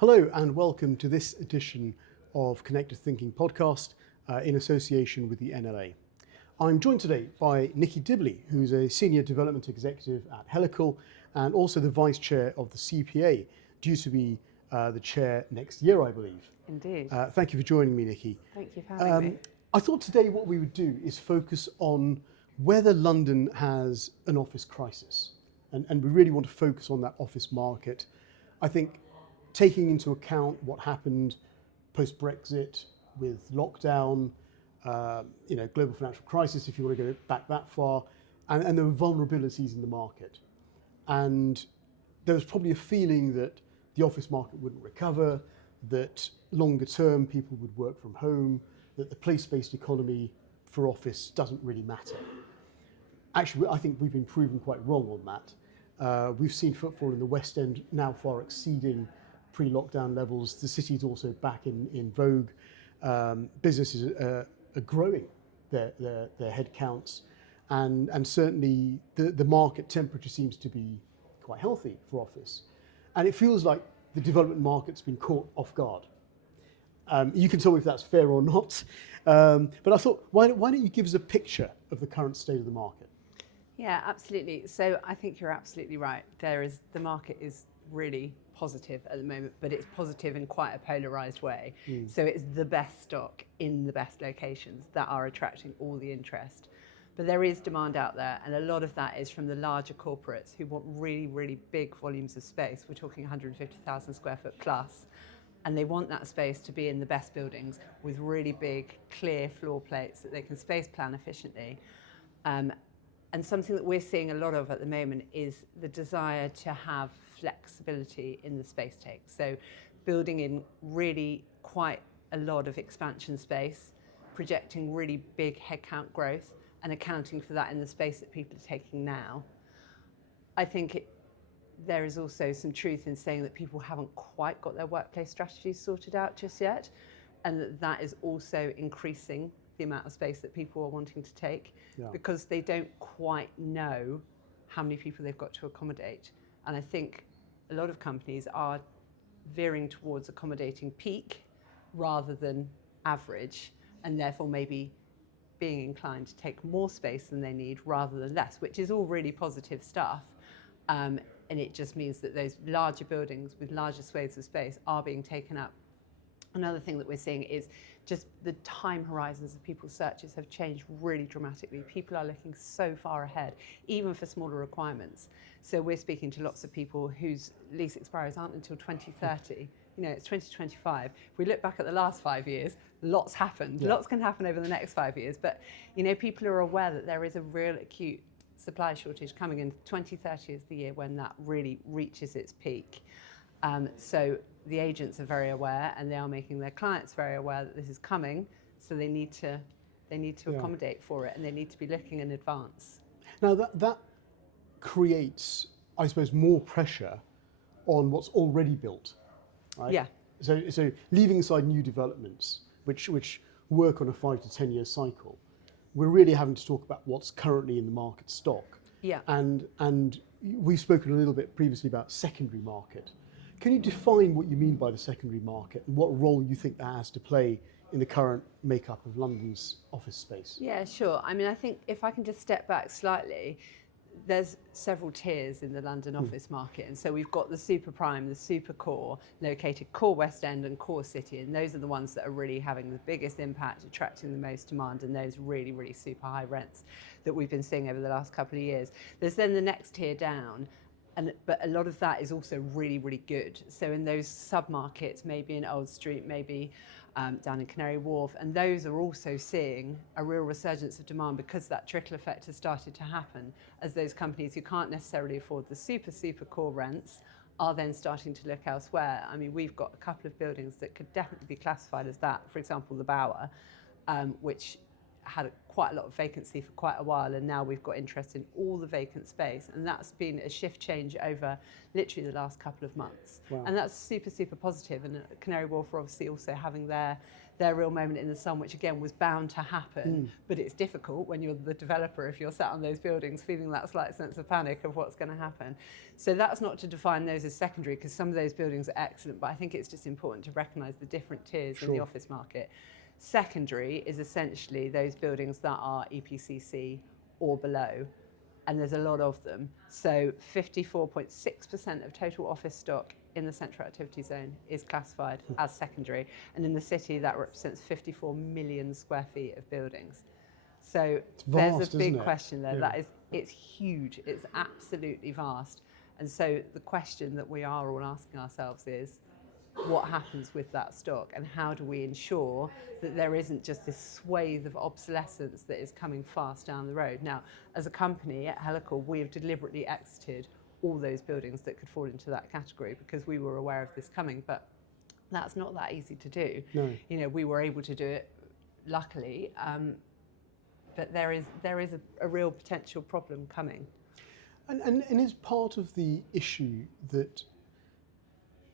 Hello and welcome to this edition of Connected Thinking podcast in association with the NLA. I'm joined today by Nikki Dibley, who's a Senior Development Executive at Helical and also the Vice Chair of the CPA, due to be the Chair next year, I believe. Indeed. Thank you for joining me, Nikki. Thank you for having me. I thought today what we would do is focus on whether London has an office crisis. And we really want to focus on that office market. I think taking into account what happened post-Brexit with lockdown, global financial crisis, if you want to go back that far, and there were vulnerabilities in the market. And there was probably a feeling that the office market wouldn't recover, that longer term people would work from home, that the place-based economy for office doesn't really matter. Actually, I think we've been proven quite wrong on that. We've seen footfall in the West End now far exceeding pre-lockdown levels. The city's also back in vogue. Businesses are growing their head counts, and certainly the market temperature seems to be quite healthy for office. And it feels like the development market's been caught off guard. You can tell me if that's fair or not. But I thought, why don't you give us a picture of the current state of the market? Yeah, absolutely. So I think you're absolutely right. The market is really positive at the moment, but it's positive in quite a polarized way. So it's the best stock in the best locations that are attracting all the interest. But there is demand out there, and a lot of that is from the larger corporates who want really, really big volumes of space. We're talking 150,000 square foot plus. And they want that space to be in the best buildings with really big, clear floor plates that they can space plan efficiently. And something that we're seeing a lot of at the moment is the desire to have flexibility in the space take. So building in really quite a lot of expansion space, projecting really big headcount growth and accounting for that in the space that people are taking now. I think there is also some truth in saying that people haven't quite got their workplace strategies sorted out just yet, and that is also increasing the amount of space that people are wanting to take because they don't quite know how many people they've got to accommodate. And I think a lot of companies are veering towards accommodating peak rather than average, and therefore maybe being inclined to take more space than they need rather than less, which is all really positive stuff. And it just means that those larger buildings with larger swathes of space are being taken up. Another thing that we're seeing is just the time horizons of people's searches have changed really dramatically. People are looking so far ahead, even for smaller requirements. So we're speaking to lots of people whose lease expiries aren't until 2030. It's 2025. If we look back at the last 5 years, lots happened. Lots can happen over the next 5 years. But, people are aware that there is a real acute supply shortage coming in. 2030 is the year when that really reaches its peak. So the agents are very aware, and they are making their clients very aware that this is coming. So they need to accommodate for it, and they need to be looking in advance. Now that creates, I suppose, more pressure on what's already built, right? Yeah. So leaving aside new developments, which work on a 5 to 10 year cycle, we're really having to talk about what's currently in the market stock. Yeah. And we've spoken a little bit previously about secondary market. Can you define what you mean by the secondary market and what role you think that has to play in the current makeup of London's office space? Yeah, sure. I think if I can just step back slightly, there's several tiers in the London office market. And so we've got the super prime, the super core, located core West End and core city. And those are the ones that are really having the biggest impact, attracting the most demand, and those really, really super high rents that we've been seeing over the last couple of years. There's then the next tier down. But a lot of that is also really, really good. So in those sub-markets, maybe in Old Street, maybe down in Canary Wharf, and those are also seeing a real resurgence of demand because that trickle effect has started to happen as those companies who can't necessarily afford the super, super core rents are then starting to look elsewhere. We've got a couple of buildings that could definitely be classified as that. For example, the Bower, which had quite a lot of vacancy for quite a while, and now we've got interest in all the vacant space, and that's been a shift change over literally the last couple of months. Wow. And that's super, super positive. And Canary Wharf are obviously also having their real moment in the sun, which again was bound to happen, but it's difficult when you're the developer, if you're sat on those buildings feeling that slight sense of panic of what's going to happen. So that's not to define those as secondary, because some of those buildings are excellent, but I think it's just important to recognise the different tiers in the office market. Secondary is essentially those buildings that are EPCC or below, and there's a lot of them. So 54.6% of total office stock in the central activity zone is classified as secondary, and in the city that represents 54 million square feet of buildings. So vast, there's a big isn't it? question there. Yeah. It's huge. It's absolutely vast. And so the question that we are all asking ourselves is, what happens with that stock, and how do we ensure that there isn't just this swathe of obsolescence that is coming fast down the road? Now, as a company at Helical, we have deliberately exited all those buildings that could fall into that category because we were aware of this coming, but that's not that easy to do. No. You know, we were able to do it, luckily, but there is a real potential problem coming. And is part of the issue that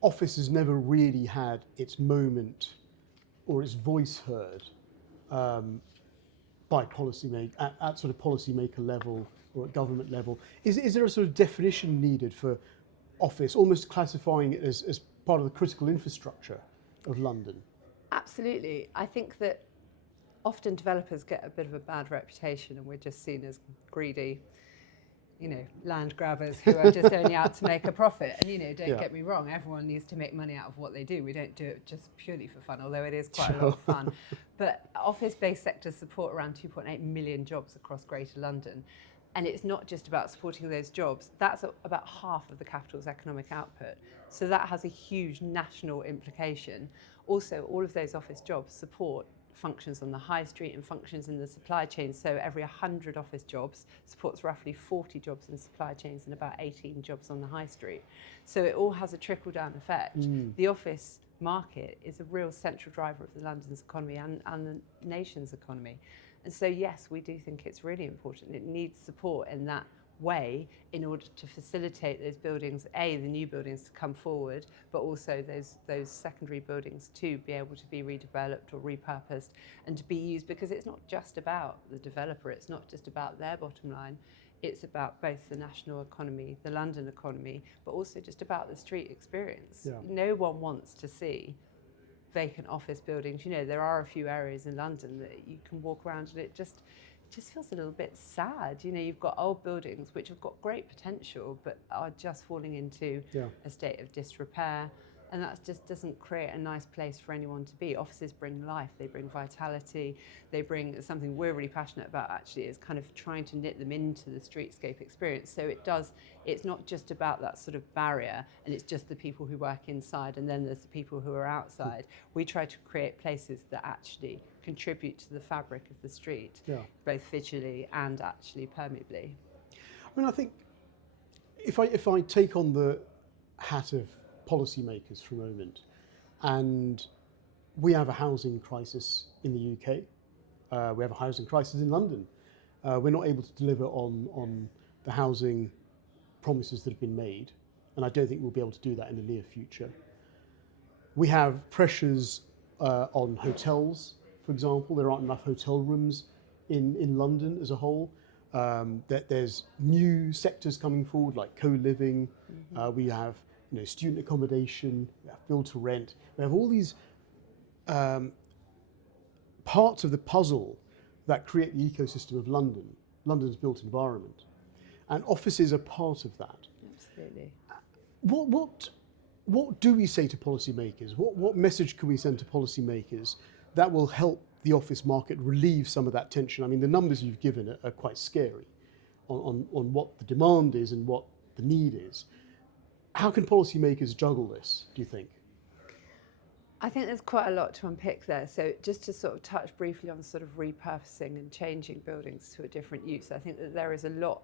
office has never really had its moment or its voice heard by at sort of policymaker level or at government level? Is there a sort of definition needed for office, almost classifying it as part of the critical infrastructure of London? Absolutely. I think that often developers get a bit of a bad reputation, and we're just seen as greedy, you know, land grabbers who are just only out to make a profit. And, you know, don't get me wrong, everyone needs to make money out of what they do. We don't do it just purely for fun, although it is quite a lot of fun. But office-based sectors support around 2.8 million jobs across Greater London. And it's not just about supporting those jobs. That's about half of the capital's economic output. So that has a huge national implication. Also, all of those office jobs support functions on the high street and functions in the supply chain. So every 100 office jobs supports roughly 40 jobs in supply chains and about 18 jobs on the high street. So it all has a trickle-down effect. The office market is a real central driver of the London's economy and the nation's economy. And so yes, we do think it's really important. It needs support in that way in order to facilitate those buildings, the new buildings to come forward, but also those secondary buildings to be able to be redeveloped or repurposed and to be used, because it's not just about the developer, it's not just about their bottom line, it's about both the national economy, the London economy, but also just about the street experience. Yeah. No one wants to see vacant office buildings. You know, there are a few areas in London that you can walk around and it just feels a little bit sad. You know, you've got old buildings which have got great potential but are just falling into a state of disrepair, and that just doesn't create a nice place for anyone to be. Offices bring life, they bring vitality, they bring something we're really passionate about actually, is kind of trying to knit them into the streetscape experience. So it's not just about that sort of barrier and it's just the people who work inside and then there's the people who are outside. We try to create places that actually contribute to the fabric of the street, both visually and actually permeably. I mean, I think if I take on the hat of policymakers for a moment, and we have a housing crisis in the UK, we have a housing crisis in London. We're not able to deliver on the housing promises that have been made, and I don't think we'll be able to do that in the near future. We have pressures on hotels, for example. There aren't enough hotel rooms in London as a whole. That there's new sectors coming forward like co-living. We have student accommodation, we have build to rent. We have all these parts of the puzzle that create the ecosystem of London, London's built environment. And offices are part of that. Absolutely. What do we say to policymakers? What message can we send to policymakers that will help the office market relieve some of that tension? I mean, the numbers you've given are quite scary on what the demand is and what the need is. How can policymakers juggle this, do you think? I think there's quite a lot to unpick there. So just to sort of touch briefly on sort of repurposing and changing buildings to a different use, I think that there is a lot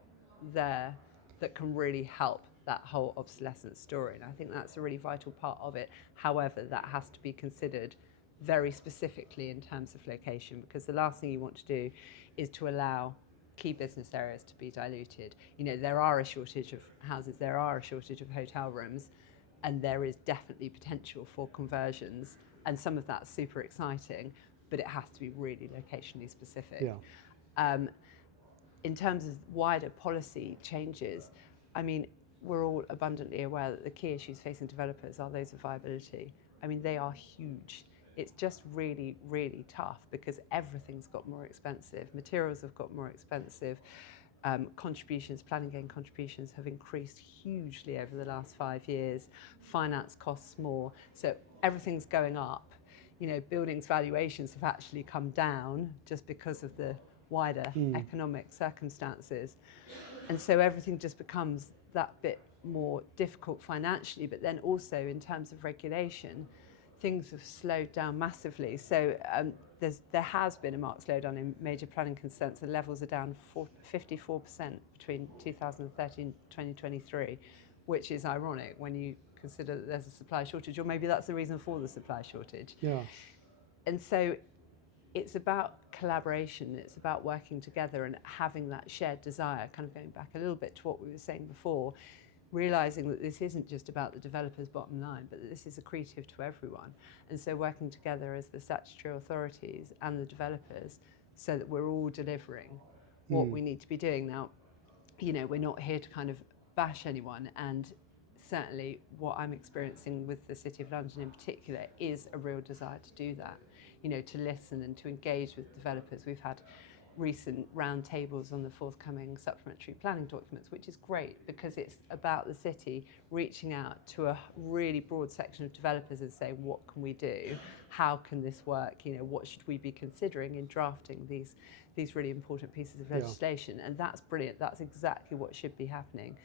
there that can really help that whole obsolescence story. And I think that's a really vital part of it. However, that has to be considered very specifically in terms of location, because the last thing you want to do is to allow key business areas to be diluted. You know, there are a shortage of houses, there are a shortage of hotel rooms, and there is definitely potential for conversions, and some of that's super exciting, but it has to be really locationally specific. Yeah. In terms of wider policy changes, I mean, we're all abundantly aware that the key issues facing developers are those of viability. I mean, they are huge. It's just really, really tough because everything's got more expensive. Materials have got more expensive. Contributions, planning gain contributions have increased hugely over the last 5 years. Finance costs more. So everything's going up. You know, buildings valuations have actually come down just because of the wider economic circumstances. And so everything just becomes that bit more difficult financially, but then also in terms of regulation, things have slowed down massively. So there has been a marked slowdown in major planning consents, and levels are down 54% between 2013 and 2023, which is ironic when you consider that there's a supply shortage, or maybe that's the reason for the supply shortage. Yeah. And so it's about collaboration, it's about working together and having that shared desire, kind of going back a little bit to what we were saying before, realising that this isn't just about the developer's bottom line, but that this is accretive to everyone. And so working together as the statutory authorities and the developers so that we're all delivering what we need to be doing. Now, you know, we're not here to kind of bash anyone, and certainly what I'm experiencing with the City of London in particular is a real desire to do that, you know, to listen and to engage with developers. We've had recent roundtables on the forthcoming supplementary planning documents, which is great because it's about the city reaching out to a really broad section of developers and saying, what can we do? How can this work? You know, what should we be considering in drafting these really important pieces of legislation? And that's brilliant. That's exactly what should be happening.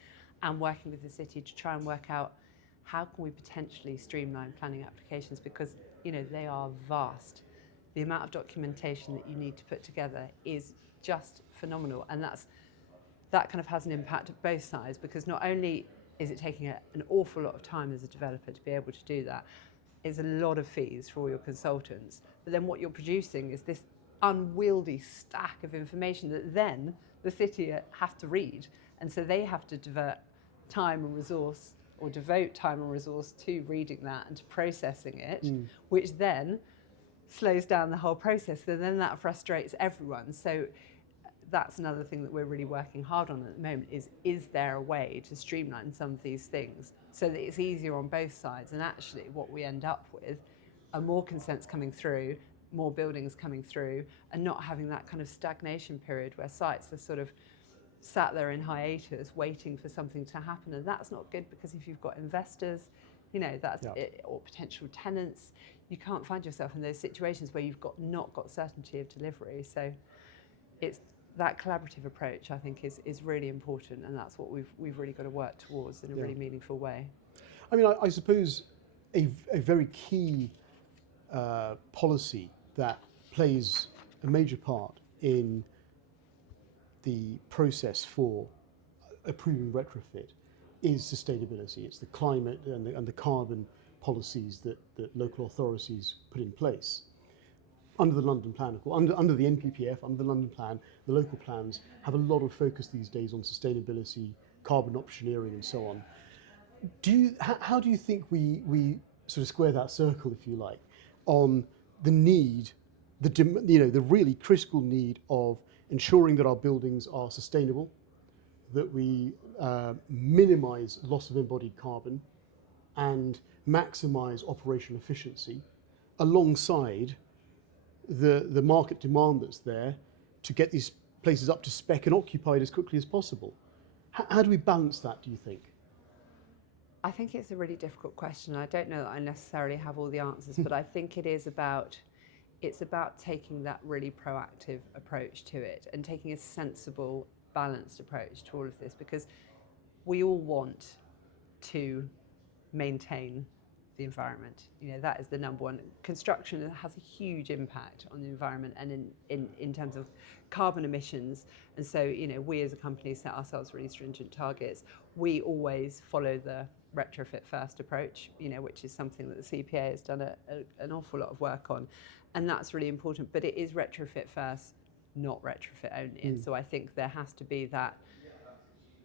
And working with the city to try and work out how can we potentially streamline planning applications, because, you know, they are vast. The amount of documentation that you need to put together is just phenomenal, and that kind of has an impact at both sides, because not only is it taking an awful lot of time as a developer to be able to do that, it's a lot of fees for all your consultants, but then what you're producing is this unwieldy stack of information that then the city have to read, and so they have to divert time and resource, or devote time and resource to reading that and to processing it, which then slows down the whole process. So then that frustrates everyone. So that's another thing that we're really working hard on at the moment is there a way to streamline some of these things so that it's easier on both sides? And actually what we end up with are more consents coming through, more buildings coming through, and not having that kind of stagnation period where sites are sort of sat there in hiatus waiting for something to happen. And that's not good, because if you've got investors, you know, that's it, or potential tenants, you can't find yourself in those situations where you've not got certainty of delivery. So it's that collaborative approach, I think, is really important, and that's what we've really got to work towards in a really meaningful way. I mean, I suppose a very key policy that plays a major part in the process for approving retrofit is sustainability. It's the climate and the carbon policies that local authorities put in place. Under the London Plan, under the NPPF, under the London Plan, the local plans have a lot of focus these days on sustainability, carbon optioneering and so on. How do you think we sort of square that circle, if you like, on the need, the really critical need of ensuring that our buildings are sustainable, that we minimise loss of embodied carbon and maximise operational efficiency, alongside the market demand that's there to get these places up to spec and occupied as quickly as possible? How do we balance that, do you think? I think it's a really difficult question. I don't know that I necessarily have all the answers, but I think it's about taking that really proactive approach to it and taking a sensible, balanced approach to all of this, because we all want to maintain the environment. You know, that is the number one. Construction has a huge impact on the environment and in terms of carbon emissions. And so, you know, we as a company set ourselves really stringent targets. We always follow the retrofit first approach, which is something that the CPA has done an awful lot of work on, and that's really important. But it is retrofit first, not retrofit only. And so I think there has to be that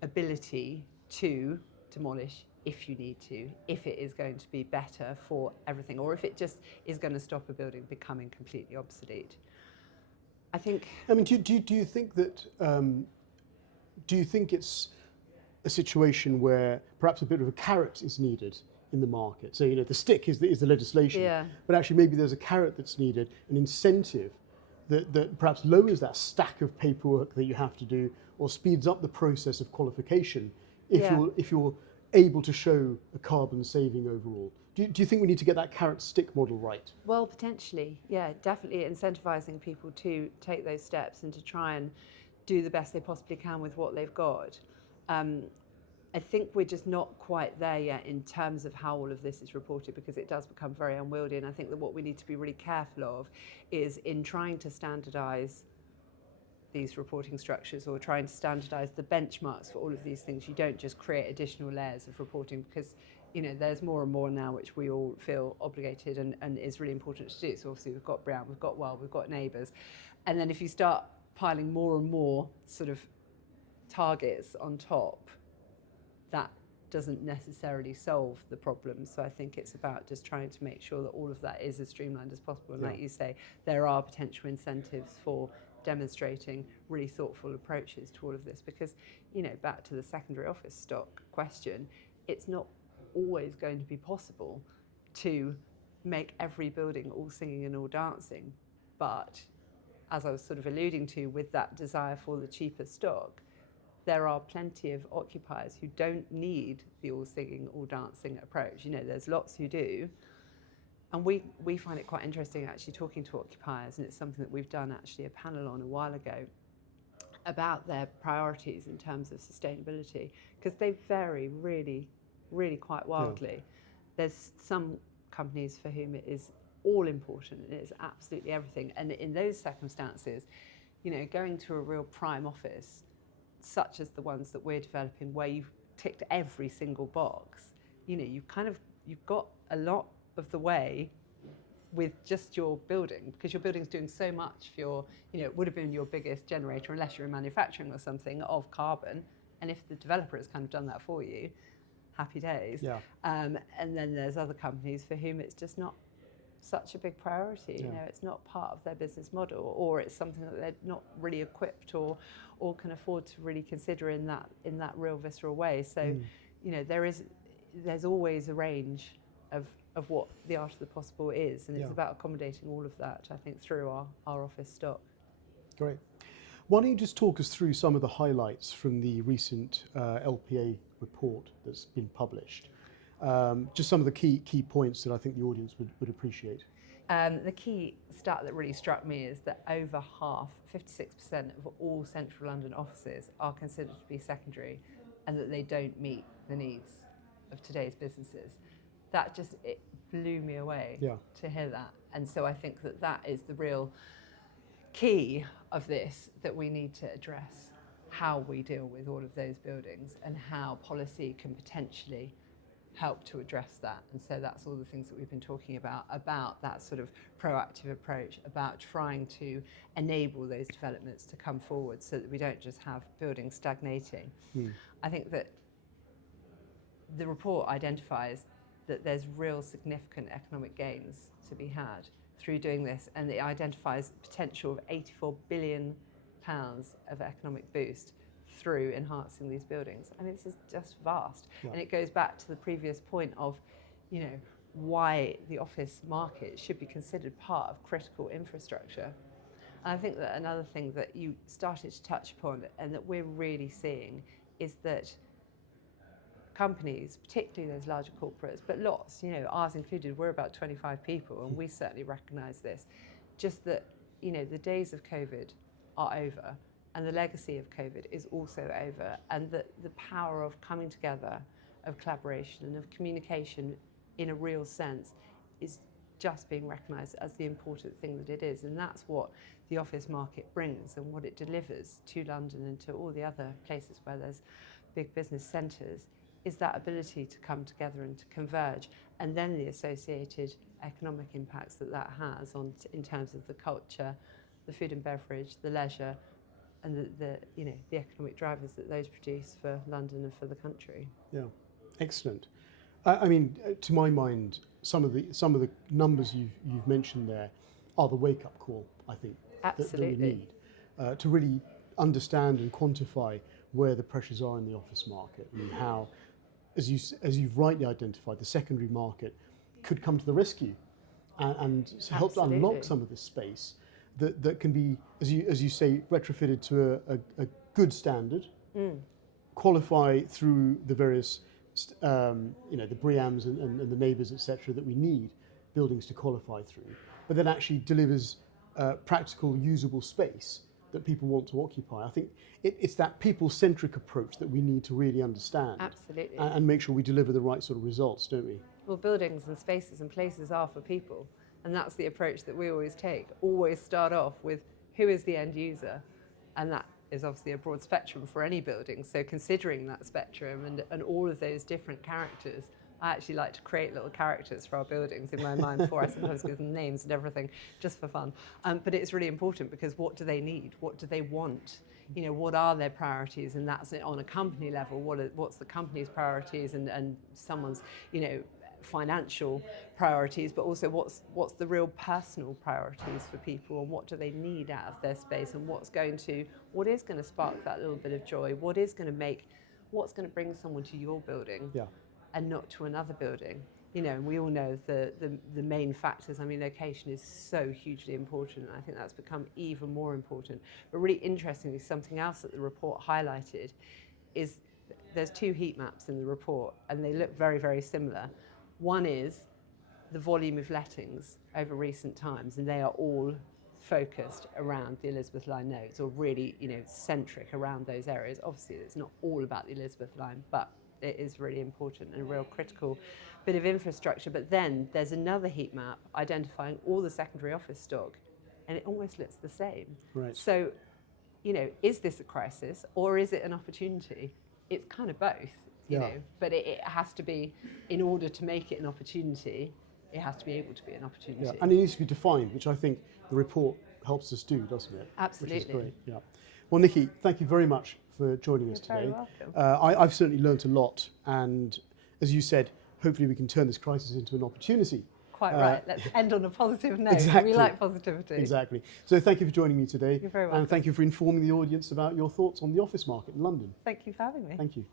ability to demolish if you need to, if it is going to be better for everything, or if it just is going to stop a building becoming completely obsolete. I think. I mean, do you think that? Do you think it's a situation where perhaps a bit of a carrot is needed in the market? So the stick is the legislation, but actually maybe there's a carrot that's needed, an incentive that perhaps lowers that stack of paperwork that you have to do, or speeds up the process of qualification if you're able to show a carbon saving overall. Do you think we need to get that carrot stick model right? Well, potentially, yeah, definitely incentivizing people to take those steps and to try and do the best they possibly can with what they've got. I think we're just not quite there yet in terms of how all of this is reported, because it does become very unwieldy. And I think that what we need to be really careful of is in trying to standardise these reporting structures, or trying to standardise the benchmarks for all of these things. You don't just create additional layers of reporting, because there's more and more now which we all feel obligated and is really important to do. So obviously we've got Brown, we've got Well, we've got Neighbours. And then if you start piling more and more sort of targets on top, that doesn't necessarily solve the problem. So I think it's about just trying to make sure that all of that is as streamlined as possible. And like you say, there are potential incentives for demonstrating really thoughtful approaches to all of this, because back to the secondary office stock question, it's not always going to be possible to make every building all singing and all dancing. But as I was sort of alluding to, with that desire for the cheaper stock, there are plenty of occupiers who don't need the all singing, all dancing approach. There's lots who do. And we find it quite interesting actually talking to occupiers, and it's something that we've done actually a panel on a while ago about their priorities in terms of sustainability, because they vary really, really quite wildly. Yeah. There's some companies for whom it is all important, and it is absolutely everything. And in those circumstances, going to a real prime office, such as the ones that we're developing, where you've ticked every single box, you've got a lot of the way with just your building, because your building's doing so much for your, it would have been your biggest generator, unless you're in manufacturing or something, of carbon. And if the developer has kind of done that for you, happy days. Yeah. And then there's other companies for whom it's just not such a big priority. Yeah. It's not part of their business model, or it's something that they're not really equipped or can afford to really consider in that real visceral way. So, there's always a range of what the art of the possible is, and it's about accommodating all of that, I think, through our office stock. Great. Why don't you just talk us through some of the highlights from the recent LPA report that's been published? Just some of the key points that I think the audience would appreciate. The key stat that really struck me is that over half, 56% of all central London offices are considered to be secondary, and that they don't meet the needs of today's businesses. It blew me away to hear that. And so I think that is the real key of this, that we need to address how we deal with all of those buildings and how policy can potentially help to address that. And so that's all the things that we've been talking about that sort of proactive approach, about trying to enable those developments to come forward so that we don't just have buildings stagnating. I think that the report identifies that there's real significant economic gains to be had through doing this, and it identifies potential of £84 billion of economic boost through enhancing these buildings. I mean, this is just vast. Yeah. And it goes back to the previous point of, why the office market should be considered part of critical infrastructure. And I think that another thing that you started to touch upon, and that we're really seeing, is that companies, particularly those larger corporates, but lots, ours included, we're about 25 people, and we certainly recognise this, just that, the days of COVID are over, and the legacy of COVID is also over, and that the power of coming together, of collaboration and of communication in a real sense is just being recognised as the important thing that it is. And that's what the office market brings and what it delivers to London and to all the other places where there's big business centres, is that ability to come together and to converge, and then the associated economic impacts that that has on in terms of the culture, the food and beverage, the leisure, and the economic drivers that those produce for London and for the country. Yeah, excellent. I mean, to my mind, some of the numbers you've mentioned there are the wake-up call, I think, that we need to really understand and quantify where the pressures are in the office market and how, as you've rightly identified, the secondary market could come to the rescue and help to unlock some of this space that can be, as you say, retrofitted to a good standard, qualify through the various, the BREEAMs and the neighbours, etc., that we need buildings to qualify through, but then actually delivers practical, usable space that people want to occupy. I think it's that people-centric approach that we need to really understand. Absolutely. And make sure we deliver the right sort of results, don't we? Well, buildings and spaces and places are for people. And that's the approach that we always take. Always start off with who is the end user? And that is obviously a broad spectrum for any building. So considering that spectrum and all of those different characters, I actually like to create little characters for our buildings in my mind before I sometimes give them names and everything, just for fun. But it's really important because what do they need? What do they want? What are their priorities? And that's on a company level. What's the company's priorities and someone's, financial priorities, but also what's the real personal priorities for people, and what do they need out of their space, and what is going to spark that little bit of joy, what's going to bring someone to your building and not to another building. And we all know the main factors. I mean, location is so hugely important, and I think that's become even more important. But really interestingly, something else that the report highlighted is there's 2 heat maps in the report, and they look very, very similar. One is the volume of lettings over recent times, and they are all focused around the Elizabeth Line nodes, or really, centric around those areas. Obviously, it's not all about the Elizabeth Line, but it is really important and a real critical bit of infrastructure. But then there's another heat map identifying all the secondary office stock, and it almost looks the same. Right. So, is this a crisis or is it an opportunity? It's kind of both. But it has to be, in order to make it an opportunity, it has to be able to be an opportunity. Yeah, and it needs to be defined, which I think the report helps us do, doesn't it? Absolutely. Which is great. Yeah. Well, Nikki, thank you very much for joining us today. You're very welcome. I've certainly learnt a lot, and as you said, hopefully we can turn this crisis into an opportunity. Quite right. Let's end on a positive note. Exactly. We like positivity. Exactly. So thank you for joining me today. You're very welcome. And thank you for informing the audience about your thoughts on the office market in London. Thank you for having me. Thank you.